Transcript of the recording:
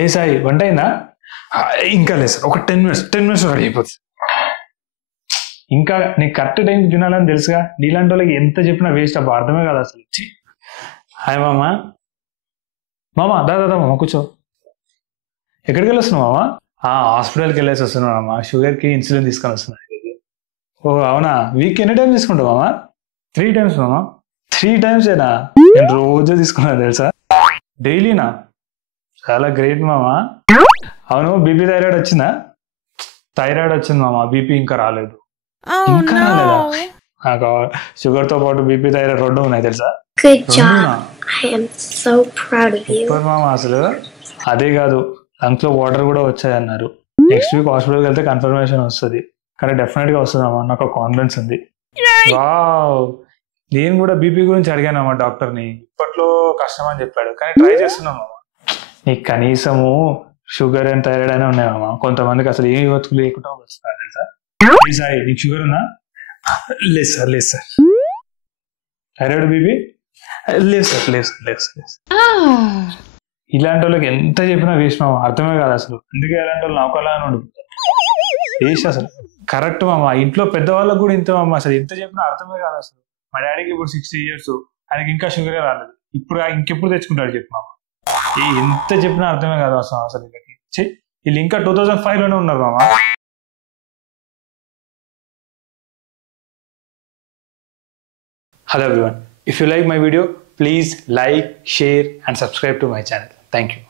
ఏ సాయి వంట అయిందా? ఇంకా లేదు సార్, ఒక 10 minutes రెడీ అయిపోతుంది. ఇంకా నీకు కరెక్ట్ టైం తినాలని తెలుసుగా, నీలాంటి వాళ్ళకి ఎంత చెప్పినా వేస్ట్ అబ్బా, అర్థమే కాదు అసలు. హాయ్ మామా. మామా దాదా మామ కూర్చో. ఎక్కడికి వెళ్ళొస్తున్నావు మామా? హాస్పిటల్కి వెళ్ళేసి వస్తున్నావు మామా, షుగర్కి ఇన్సులిన్ తీసుకొని వస్తున్నా. ఓ అవునా, వీక్ ఎన్ని టైమ్స్ తీసుకుంటావు మామా? 3 times మామా. 3 times ఏనా? నేను రోజు తీసుకున్నాను తెలుసా, డైలీనా? చాలా గ్రేట్ మామా. అవును, బీపీ థైరాయిడ్ వచ్చిందా? థైరాయిడ్ వచ్చింది మామా, బీపీ ఇంకా రాలేదు. ఇంకా రాలేదా? నాకు షుగర్ తో పాటు బీపీ థైరాయిడ్ 2 ఉన్నాయి తెలుసా. Good job. I am so proud of you. Super మామా. అసలు అదే కాదు, లంగ్స్ లో వాటర్ కూడా వచ్చాయన్నారు. నెక్స్ట్ వీక్ హాస్పిటల్కి వెళ్తే కన్ఫర్మేషన్ వస్తుంది, కానీ డెఫినెట్ గా వస్తుంది అమ్మా, నాకు కాన్ఫిడెన్స్ ఉంది. వావ్, నేను కూడా బీపీ గురించి అడిగానమ్మా డాక్టర్ని, ఇప్పట్లో కష్టం అని చెప్పాడు, కానీ ట్రై చేస్తున్నామమ్మా. నీకు కనీసము షుగర్ అండ్ థైరాయిడ్ అయినా ఉన్నాయమ్మా, కొంతమందికి అసలు ఏమి బతుకు లేకుండా వస్తారు తెలుసా. సాయి నీకు షుగర్ ఉందా? లేదు సార్, లేదు సార్. Thyroid BP? లేదు సార్, లేదు సార్, లేదు సార్. ఇలాంటి వాళ్ళకి ఎంత చెప్పినా వేస్ట్ మామ, అర్థమే కాదు అసలు. అందుకే ఇలాంటి వాళ్ళు నాకు అలా ఉండిపోతారు వేస్ట్ అసలు. కరెక్ట్ మామ, ఇంట్లో పెద్దవాళ్ళకు కూడా ఇంత మామ, అసలు ఎంత చెప్పినా అర్థమే కాదు అసలు. మా డాడీకి ఇప్పుడు 60 years, ఆయనకి ఇంకా షుగరే రాలేదు. ఇప్పుడు ఇంకెప్పుడు తెచ్చుకుంటాడు చెప్పు మామ. ఎంత చెప్పినా అర్థమే కాదు అసలు వీళ్ళకి. వీళ్ళు ఇంకా 2005 లోనే ఉన్నారు మామ. Hello everyone. If you like my video, please like, share and subscribe to my channel. Thank you.